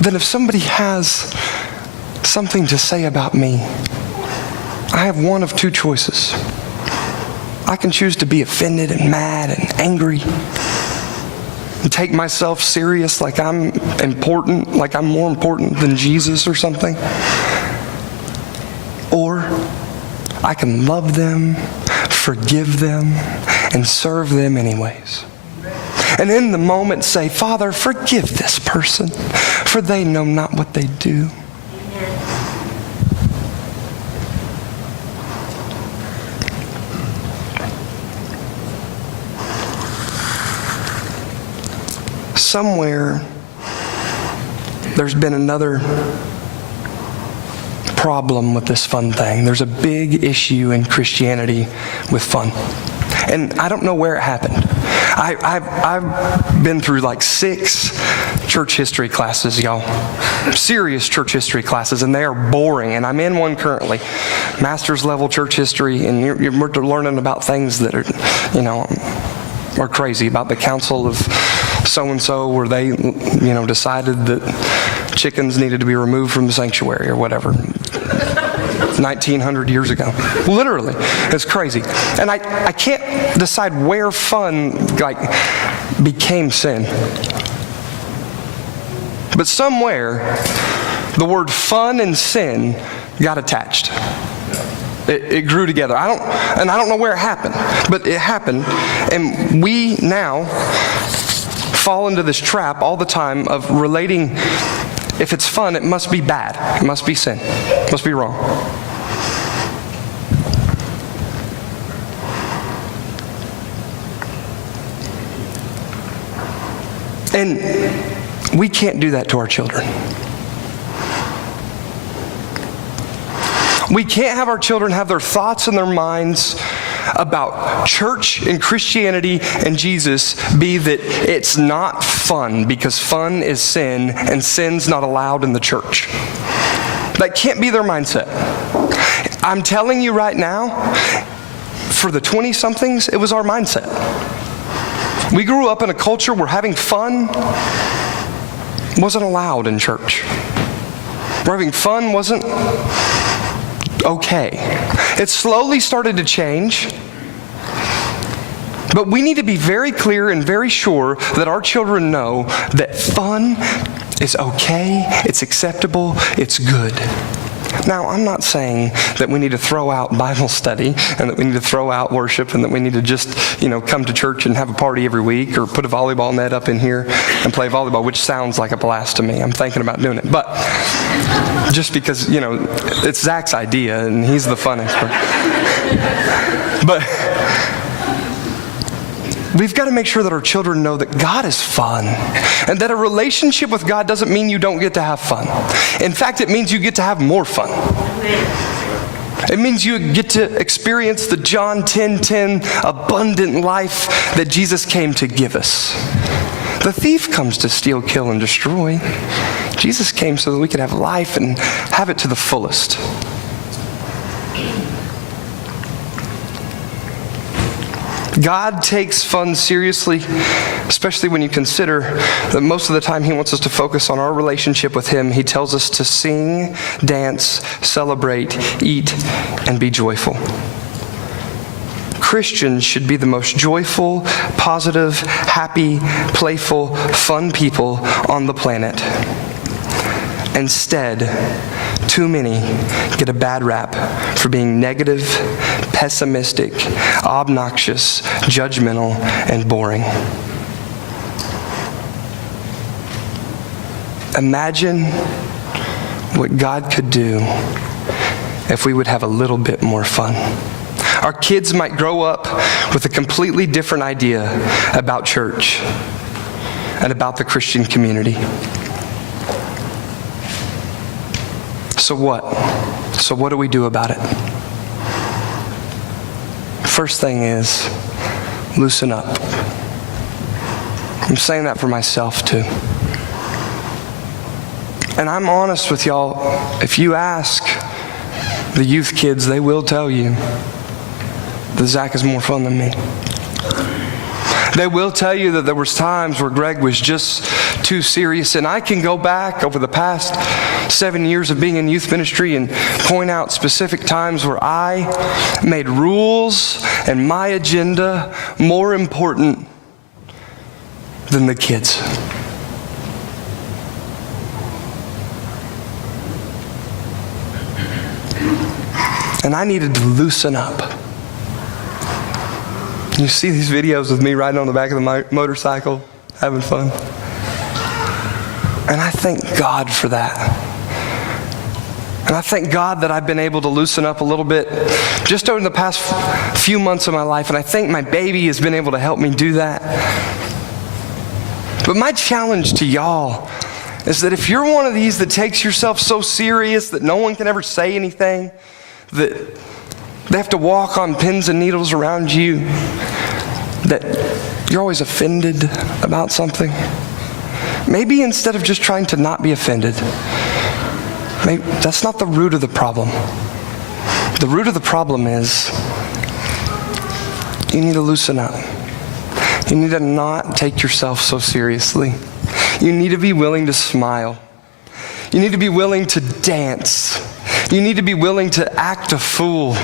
then if somebody has something to say about me, I have one of two choices. I can choose to be offended and mad and angry and take myself serious like I'm important, like I'm more important than Jesus or something. Or I can love them, forgive them, and serve them anyways. And in the moment say, Father, forgive this person, for they know not what they do. Somewhere, there's been another problem with this fun thing. There's a big issue in Christianity with fun. And I don't know where it happened. I've been through like 6 church history classes, y'all. Serious church history classes, and they are boring. And I'm in one currently, master's level church history, and we're learning about things that are crazy, about the council of so-and-so where they, decided that chickens needed to be removed from the sanctuary or whatever. 1900 years ago. Literally. It's crazy. And I can't decide where fun, became sin. But somewhere, the word fun and sin got attached. It grew together. I don't know where it happened, but it happened. And we now fall into this trap all the time of relating, if it's fun, it must be bad. It must be sin. It must be wrong. And we can't do that to our children. We can't have our children have their thoughts and their minds about church and Christianity and Jesus be that it's not fun because fun is sin and sin's not allowed in the church. That can't be their mindset. I'm telling you right now, for the 20-somethings, it was our mindset. We grew up in a culture where having fun wasn't allowed in church. Where having fun wasn't okay. It slowly started to change, but we need to be very clear and very sure that our children know that fun is okay, it's acceptable, it's good. Now, I'm not saying that we need to throw out Bible study and that we need to throw out worship and that we need to just, come to church and have a party every week or put a volleyball net up in here and play volleyball, which sounds like a blast to me. I'm thinking about doing it. But just because, it's Zach's idea and he's the fun expert. But we've got to make sure that our children know that God is fun and that a relationship with God doesn't mean you don't get to have fun. In fact, it means you get to have more fun. It means you get to experience the John 10:10 abundant life that Jesus came to give us. The thief comes to steal, kill, and destroy. Jesus came so that we could have life and have it to the fullest. God takes fun seriously, especially when you consider that most of the time He wants us to focus on our relationship with Him. He tells us to sing, dance, celebrate, eat, and be joyful. Christians should be the most joyful, positive, happy, playful, fun people on the planet. Instead, too many get a bad rap for being negative, pessimistic, obnoxious, judgmental, and boring. Imagine what God could do if we would have a little bit more fun. Our kids might grow up with a completely different idea about church and about the Christian community. So what do we do about it? First thing is, loosen up. I'm saying that for myself too. And I'm honest with y'all, if you ask the youth kids, they will tell you that Zach is more fun than me. They will tell you that there was times where Greg was just too serious, and I can go back over the past 7 years of being in youth ministry and point out specific times where I made rules and my agenda more important than the kids. And I needed to loosen up. You see these videos of me riding on the back of the motorcycle, having fun. And I thank God for that. And I thank God that I've been able to loosen up a little bit just over the past few months of my life. And I think my baby has been able to help me do that. But my challenge to y'all is that if you're one of these that takes yourself so serious that no one can ever say anything, that they have to walk on pins and needles around you, that you're always offended about something, maybe instead of just trying to not be offended, maybe that's not the root of the problem. The root of the problem is you need to loosen up. You need to not take yourself so seriously. You need to be willing to smile. You need to be willing to dance. You need to be willing to act a fool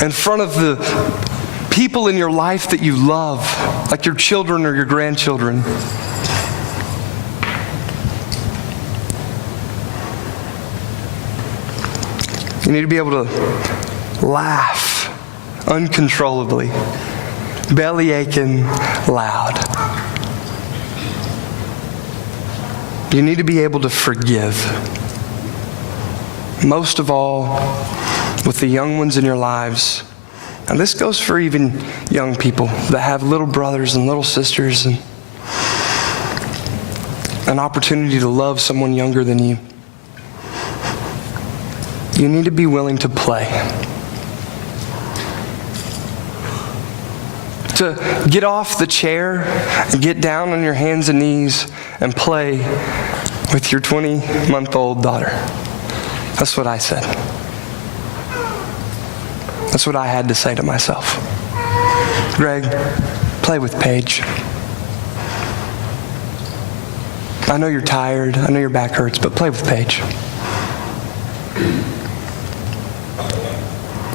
in front of the people in your life that you love, like your children or your grandchildren. You need to be able to laugh uncontrollably, belly aching loud. You need to be able to forgive. Most of all, with the young ones in your lives. And this goes for even young people that have little brothers and little sisters and an opportunity to love someone younger than you. You need to be willing to play. To get off the chair and get down on your hands and knees and play with your 20-month-old daughter. That's what I said. That's what I had to say to myself. Greg, play with Paige. I know you're tired. I know your back hurts, but play with Paige.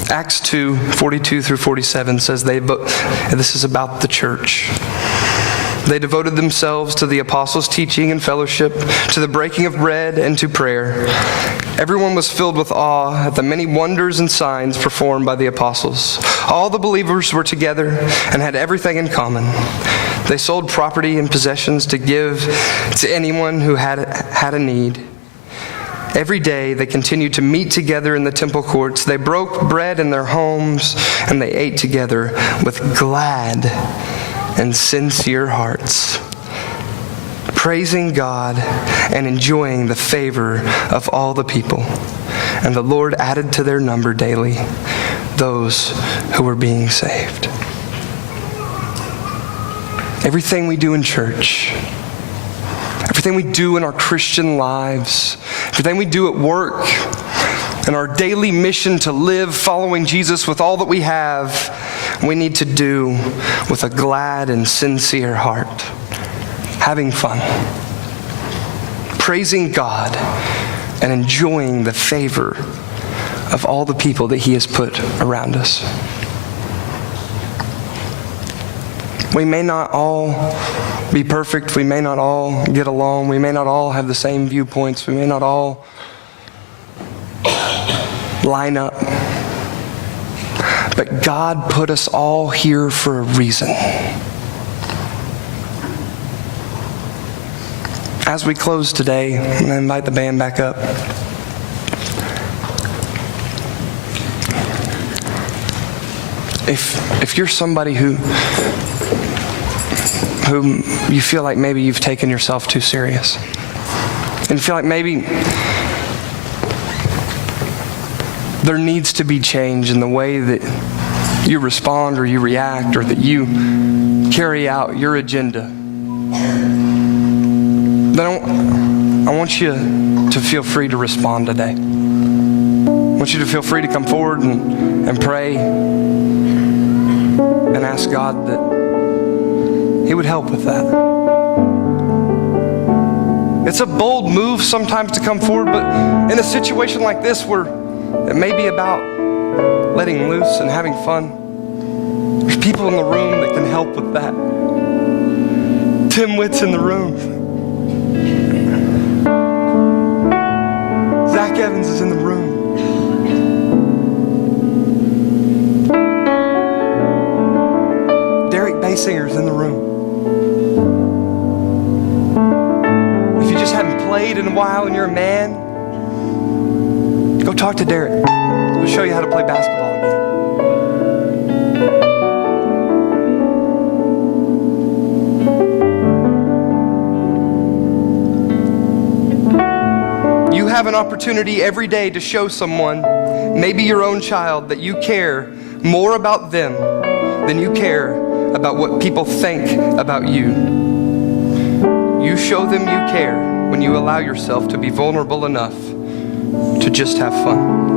Acts 2:42-47 says this is about the church. They devoted themselves to the apostles' teaching and fellowship, to the breaking of bread and to prayer. Everyone was filled with awe at the many wonders and signs performed by the apostles. All the believers were together and had everything in common. They sold property and possessions to give to anyone who had a need. Every day they continued to meet together in the temple courts. They broke bread in their homes and they ate together with glad and sincere hearts, praising God and enjoying the favor of all the people. And the Lord added to their number daily those who were being saved. Everything we do in church, everything we do in our Christian lives, everything we do at work, and our daily mission to live following Jesus with all that we have, we need to do with a glad and sincere heart, having fun, praising God, and enjoying the favor of all the people that He has put around us. We may not all be perfect. We may not all get along. We may not all have the same viewpoints. We may not all line up. But God put us all here for a reason. As we close today, I'm going to invite the band back up. If you're somebody who you feel like maybe you've taken yourself too serious, and you feel like maybe there needs to be change in the way that you respond or you react or that you carry out your agenda, then I want you to feel free to respond today. I want you to feel free to come forward and pray and ask God that He would help with that. It's a bold move sometimes to come forward, but in a situation like this where it may be about letting loose and having fun, there's people in the room that can help with that. Tim Witt's in the room. Zach Evans is in the room. Derek Baysinger's in the room. If you just haven't played in a while and you're a man, go talk to Derek. We'll show you how to play basketball again. You have an opportunity every day to show someone, maybe your own child, that you care more about them than you care about what people think about you. You show them you care when you allow yourself to be vulnerable enough to just have fun.